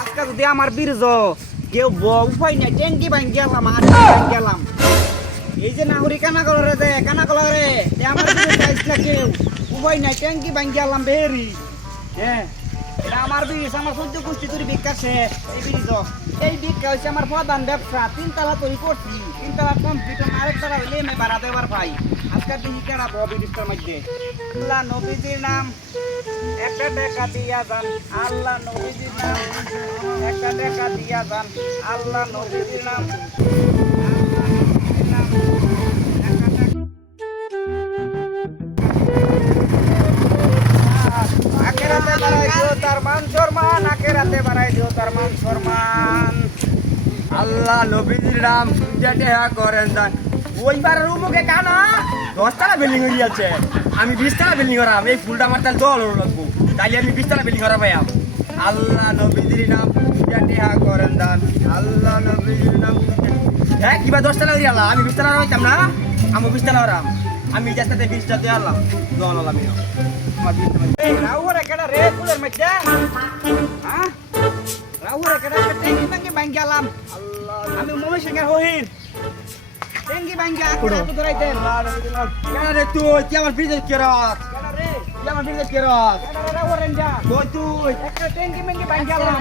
আজকে যদি আমার বীর্য কেউ উপায় নাই ট্যাঙ্কি ভাঙ গেলাম আর গেলাম এই যে নাহরি কানা করে দে কানা করে আমার কেউ উপায় নাই ট্যাঙ্কি ভাঙ গেলাম বেরি হ্যাঁ এটা আমার বীজ আমার সহ্য গোষ্ঠী তৈরি বিকাশে এই বীজ এই বিজ্ঞা হচ্ছে আমার প্রধান ব্যবসা 3 তলা তৈরি করছি 3 তলা কমপ্লিট আরেক তলা হইলে আমি ভাড়া দেওয়ার ভাই আজকের দিন কেনা বীজটার মধ্যে আল্লাহ নবীজির নাম একটা টাকা দিয়া যান আল্লাহ নবীজির নাম একটা টাকা দিয়া যান আল্লাহ নবীজির নাম আখেরাতে বাড়াই দিও তার মান সম্মান আখেরাতে বাড়াই দিও তার মান সম্মান আল্লাহ নবীজির নাম যেটা করেন দান ওইবার রুমুকে কানা 10 তলা বিল্ডিং হয়ে যাচ্ছে আমি 20 তলা বিল্ডিং করাম এই ফুলটা আমার তাহলে জল লাগবো তাইলে আমি 20 তলা বিল্ডিং করা পাইয়াম আল্লাহ নবীজির নাম যেটা করেন দান আল্লাহ নবীজির নাম হ্যাঁ কিবা 10 তলা হয়ে আমি 20 তলা হইতাম না আমি 20 তলা হরাম আমি যাতে 20টা দিয়ে আনলাম জল হলাম আমার 20 তলা এই রাউরে কেডা রে ফুলের মধ্যে হ্যাঁ রাউরে কেডা ট্যাঙ্কি ভাঙে ভাঙ গেলাম আল্লাহ আমি মমি সিংহের হহির ট্যাঙ্কি ভাঙ গেল কোড়া তো ধরাইতে কেন রে তুই কি আমার বিজনেস করস কেডা রে কি আমার বিজনেস করস কেডা রাউরে যা কই তুই একটা ট্যাঙ্কি ভাঙে ভাঙ গেলাম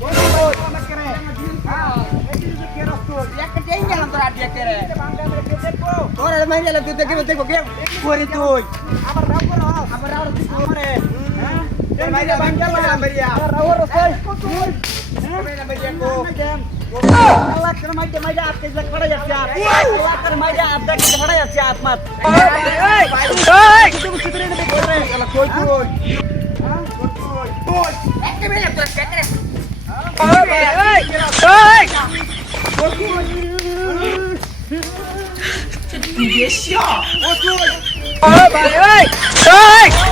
কই আমার করে হ্যাঁ এই যে কেরস তো একটা ট্রেন গেলাম তোর আটিয়া করে ভাঙা আমরা কে দেখবো তোর মাইরে তুই দেখবো কে করে তুই আবার রাউরে আবার আর তুই আমারে হ্যাঁ তোর মাইরে ভাঙ গেলাম বেরিয়া আবার রাউরে কই তুই মেরা বেরিয়া কো আল্লাহ করে মাইতে মাইতে আপকে যে খড়া যাচ্ছে আল্লাহ করে মাইতে আপকে যে খড়া যাচ্ছে আত্মাত এই কিছু কিছু করে দেবে করে আল্লাহ কই তুই হ্যাঁ তুই একটা বেরিয়া তোর কেটে এই